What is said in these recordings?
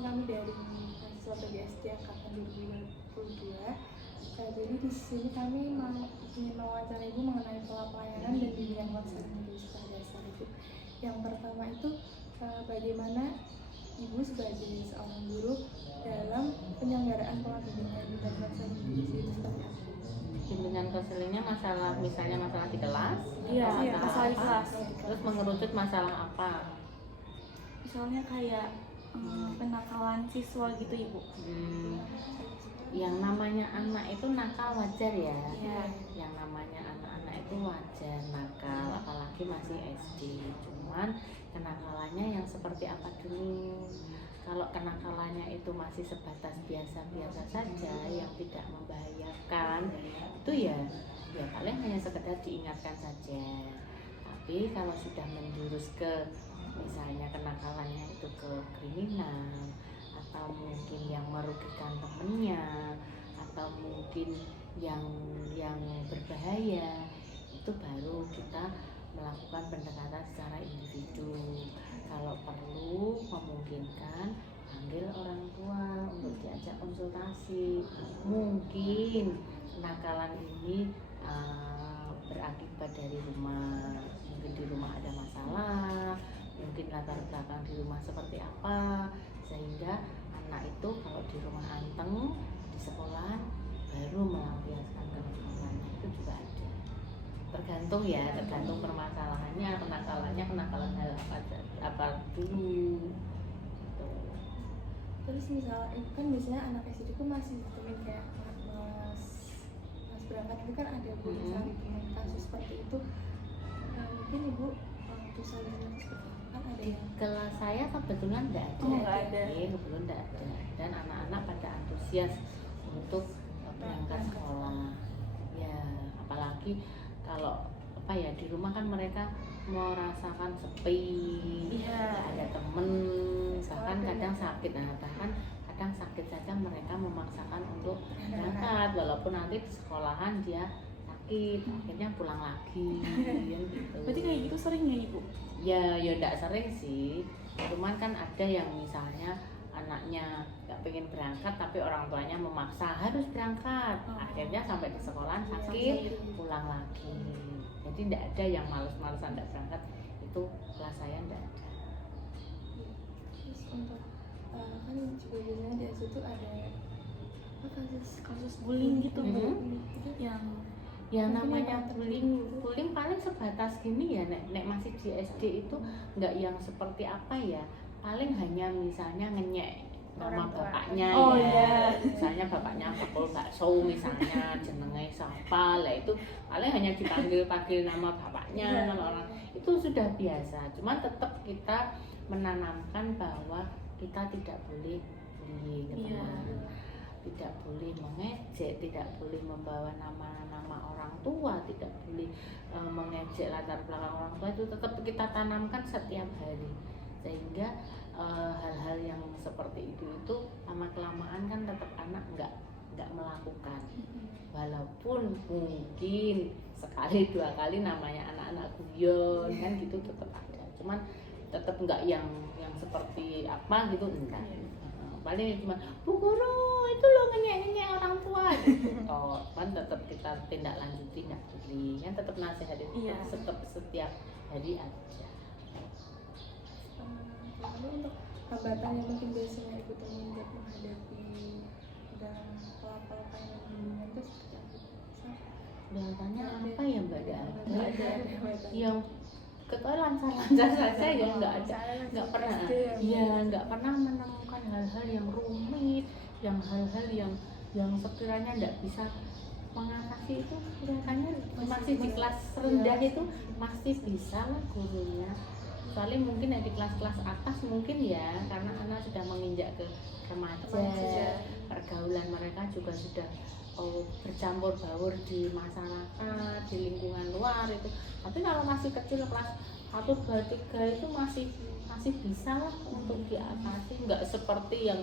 kami dari mahasiswa PGSD angkatan 2022. Jadi di sini kami ingin mewawancara Ibu mengenai pola pelayanan dan bimbingan konseling di sekolah dasar itu. Yang pertama itu bagaimana Ibu sebagai seorang guru dalam penyelenggaraan pola bimbingan dan konseling di sini itu seperti apa? Bimbingan konselingnya misalnya masalah di kelas? Iya, masalah di kelas. Terus mengerucut masalah apa? Misalnya kayak penakalan siswa gitu Ibu. Yang namanya anak itu nakal wajar ya. Iya. Yang namanya anak-anak itu wajar nakal, apalagi masih SD. Cuman kenakalannya yang seperti apa dulu? Kalau kenakalannya itu masih sebatas biasa-biasa saja yang tidak membahayakan, itu ya paling hanya sekedar diingatkan saja. Tapi kalau sudah menjurus ke misalnya kenakalannya itu ke kriminal, atau mungkin yang merugikan temennya, atau mungkin yang berbahaya, itu baru kita melakukan pendekatan secara individu. Kalau perlu memungkinkan panggil orang tua untuk diajak konsultasi. Mungkin kenakalan ini berakibat dari rumah, mungkin di rumah ada masalah, mungkin latar belakang di rumah seperti apa, sehingga anak itu kalau di rumah anteng, di sekolah baru melampiaskan kenakalannya. Itu juga ada. Tergantung permasalahannya, kenakalan hal apa dulu. Terus misalnya itu kan biasanya anak SD itu masih ditemuin kayak mas berangkat itu kan ada Bu misalnya ditemuin kasus seperti itu. Mungkin Ibu waktu salinan seperti itu kan ada yang Kelas saya kebetulan tidak ada. Nggak ada. Kebetulan tidak ada. Dan anak-anak pada antusias untuk berangkat sekolah. Ya, apalagi kalau di rumah kan mereka merasakan sepi, nggak ada temen, bahkan kadang sakit. Bahkan kadang sakit saja mereka memaksakan untuk berangkat, walaupun nanti di sekolahan dia sakit, akhirnya pulang lagi. Gitu. Berarti kayak gitu sering ya Ibu? Ya enggak sering sih, cuman kan ada yang misalnya anaknya nggak pengen berangkat tapi orang tuanya memaksa harus berangkat, akhirnya sampai di sekolahan sakit pulang lagi. Jadi tidak ada yang males-malesan tidak berangkat, itu kelas saya tidak ada. Terus untuk kan juga biasanya di situ ada kasus bullying gitu Bu. Yang namanya bullying paling sebatas gini ya, nek masih di SD itu nggak yang seperti apa ya, paling hanya misalnya ngenyek nama bapaknya. Misalnya bapaknya bakul bakso misalnya, jenenge siapa lah, itu paling hanya dipanggil nama bapaknya, nama orang, itu sudah biasa. Cuman tetap kita menanamkan bahwa kita tidak boleh bullying, tidak boleh mengejek, tidak boleh membawa nama orang tua, tidak boleh mengejek latar belakang orang tua. Itu tetap kita tanamkan setiap hari, sehingga hal-hal yang seperti itu lama kelamaan kan tetap anak nggak melakukan, walaupun mungkin sekali dua kali namanya anak-anak guyon kan gitu tetap ada, cuman tetap nggak yang seperti apa gitu, enggak. Paling cuma Bu Guru itu lo ngenyek orang tua gitu. Kan tetap kita tindak lanjuti, nggak boleh, kan tetap nasihatin, tetap setiap hari aja. Lalu untuk hambatan yang mungkin biasanya Ibu temuin untuk menghadapi dalam pola-pola pelayanan bimbingan itu seperti apa? Hambatan apa ya Mbak? Nggak ada. Yang ketua lancar-lancar saja ya, nggak pernah menemukan hal-hal yang rumit, yang hal-hal yang sekiranya nggak bisa mengatasi. Itu kelihatannya masih di kelas rendah itu masih bisa lah gurunya. Soalnya mungkin di kelas-kelas atas mungkin ya, karena anak sudah menginjak ke remaja, pergaulan mereka juga sudah bercampur baur di masyarakat, di lingkungan luar itu. Tapi kalau masih kecil kelas 1, 2, 3 itu masih bisa lah untuk diatasi, nggak seperti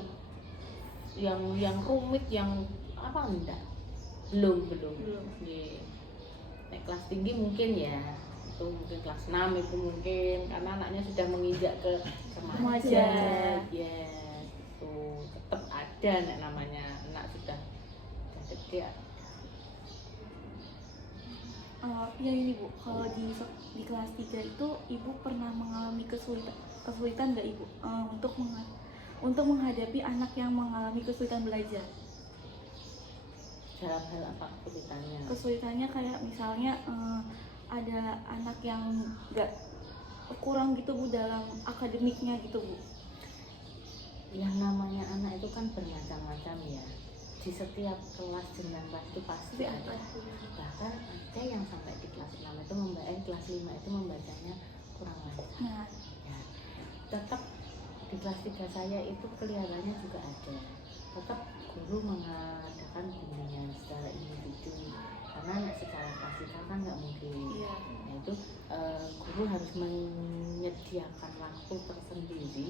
yang rumit, yang apa, enggak, belum. Naik kelas tinggi mungkin ya, itu mungkin kelas 6 itu mungkin karena anaknya sudah menginjak ke remaja. Ya, itu. ada namanya anak sudah gede. Ya ini Bu, kalau di kelas 3 itu Ibu pernah mengalami kesulitan nggak Ibu untuk menghadapi anak yang mengalami kesulitan belajar? Dalam hal apa kesulitannya? Kesulitannya kayak misalnya ada anak yang nggak kurang gitu Bu dalam akademiknya gitu Bu. Yang namanya anak itu kan bermacam-macam ya. Di setiap kelas dengan kelas itu pasti ada. Bahkan ada yang sampai di kelas 6 itu kelas 5 itu membacanya kurang lancar. Nah, Ya, tetap di kelas 3 saya itu kelihatannya juga ada. Tetap guru mengadakan bimbingan secara individu. Karena anak secara klasikal kan nggak mungkin. iya. Yaitu guru harus menyediakan waktu tersendiri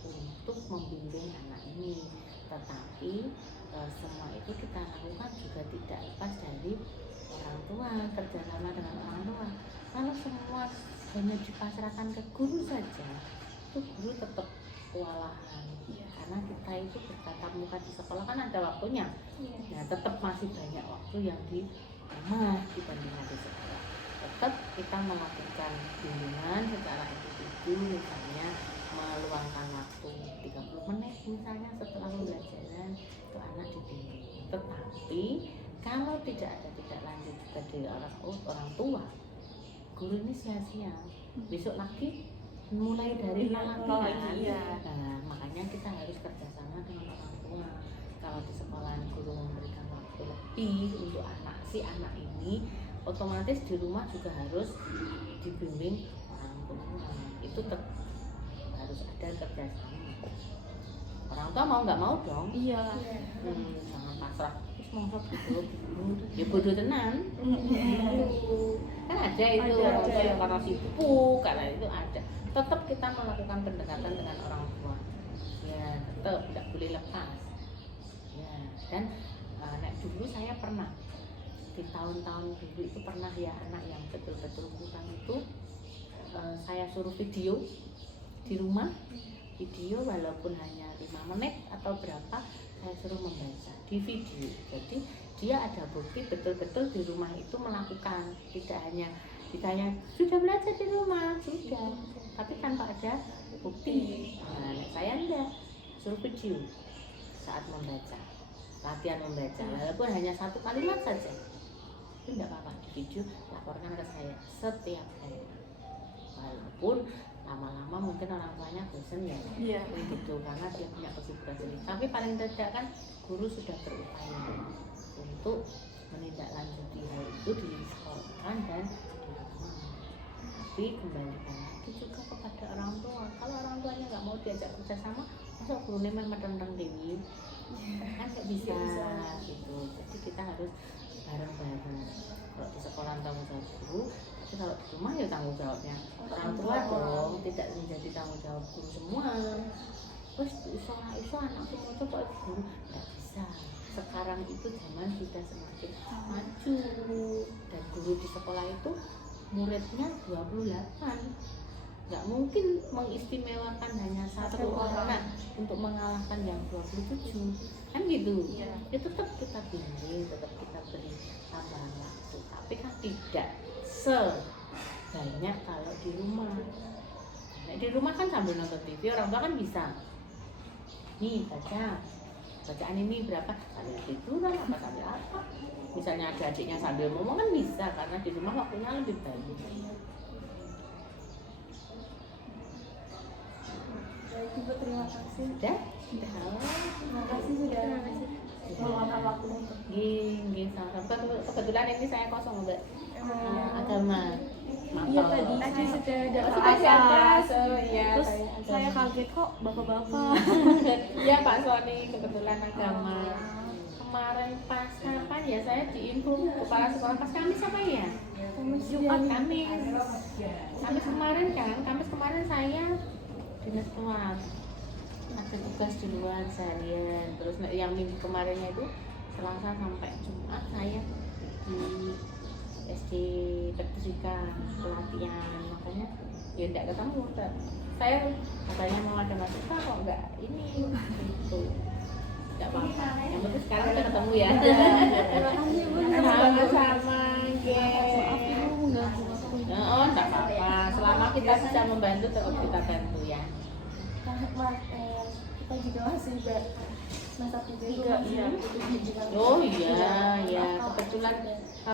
untuk membimbing anak ini. Tetapi semua itu kita lakukan juga tidak lepas dari orang tua, kerjasama dengan orang tua. Kalau semua hanya dipasrahkan ke guru saja, itu guru tetap kewalahan. Iya. Karena kita itu bertatap muka di sekolah kan ada waktunya. Iya. Nah, tetap masih banyak waktu yang di rumah dibandingkan di sekolah. Tetap kita melakukan bimbingan secara individu, misalnya meluangkan waktu 30 menit misalnya setelah pembelajaran itu anak dibimbing. Tetapi kalau tidak ada tidak lanjut juga dari orang tua, guru ini sia-sia. Besok lagi mulai dari Iya, nol nol lagi lagi, iya. Nah, makanya kita harus kerjasama dengan orang tua. Kalau di sekolah guru memberikan waktu lebih untuk si anak ini, otomatis di rumah juga harus dibimbing orang tua. Itu harus ada kerjasama. Orang tua mau nggak mau dong. Iya. Jangan pasrah. Terus mau gitu, ya bodoh tenan. Kan ada itu Ada. orang tua yang karena sibuk, karena itu ada. Tetap kita melakukan pendekatan dengan orang tua. Ya tetap tidak boleh lepas. Ya dan dulu saya pernah di tahun-tahun dulu itu pernah ya anak yang betul-betul kurang itu saya suruh video di rumah, video walaupun hanya 5 menit atau berapa, saya suruh membaca di video. Jadi dia ada bukti betul-betul di rumah itu melakukan, tidak hanya ditanya sudah belajar di rumah, sudah, tapi tanpa ada bukti. Nah, saya enggak, suruh video saat membaca, latihan membaca walaupun hanya 1 kalimat saja, itu enggak apa-apa, di video laporkan ke saya setiap hari. Walaupun lama-lama mungkin orang tuanya bosan ya, Iya. gitu, karena dia punya kesibukan sendiri. Tapi paling tidak kan guru sudah berupaya untuk menindaklanjuti hal itu di sekolah dan di rumah. Tapi kembalikan lagi juga kepada orang tua. Kalau orang tuanya nggak mau diajak kerjasama, masa gurunya main medang-medang dewi, kan nggak bisa gitu. Jadi kita harus bareng-bareng. Kalau di sekolah tanggung jawab guru, tapi kalau di rumah ya tanggung jawabnya orang tua dong, tidak menjadi tanggung jawab guru semua. Terus iso anakku mau coba guru, nggak bisa. Sekarang itu zaman sudah semakin maju dan guru di sekolah itu muridnya 28. Nggak mungkin mengistimewakan hanya satu orang untuk mengalahkan yang 27, kan gitu. Iya. Ya tetap kita bimbing, tetap kita beri tambahan waktu, tapi kan tidak sebanyak kalau di rumah. Nah, di rumah kan sambil nonton TV, orang tua kan bisa nih bacaan ini berapa, sambil tiduran apa sambil apa, misalnya ada adiknya sambil ngomong kan bisa, karena di rumah waktunya lebih banyak. Baik Ibu, terima kasih. Sudah? Terima kasih sudah meluangkan waktu untuk Gini, kebetulan ini saya kosong Mbak. Agama. Iya, tadi sudah ada Oh, Pak sudah Agas. Terus saya kaget kok bapak-bapak. Iya Pak Sony, kebetulan agama. Kemarin pas kapan ya saya diinfo kepala sekolah pas Kamis apa ya? Jumat Kamis. Kamis kemarin kan, Kamis kemarin saya dinas keluar. Ada tugas di luar seharian. Terus yang minggu kemarinnya itu Selasa sampai Jumat saya di SD Petrika pelatihan, makanya ya tidak ketemu. Saya katanya mau ada mahasiswa kok enggak ini gitu, enggak penting sekarang kita ketemu ya. Terima kasih Bu. Sama-sama, Maaf ibu mengganggu waktu. Oh, enggak apa-apa. Selama kita bisa membantu, tetap kita bantu ya. Kita juga masih masa 3 Iya. juga. Oh iya, ya kebetulan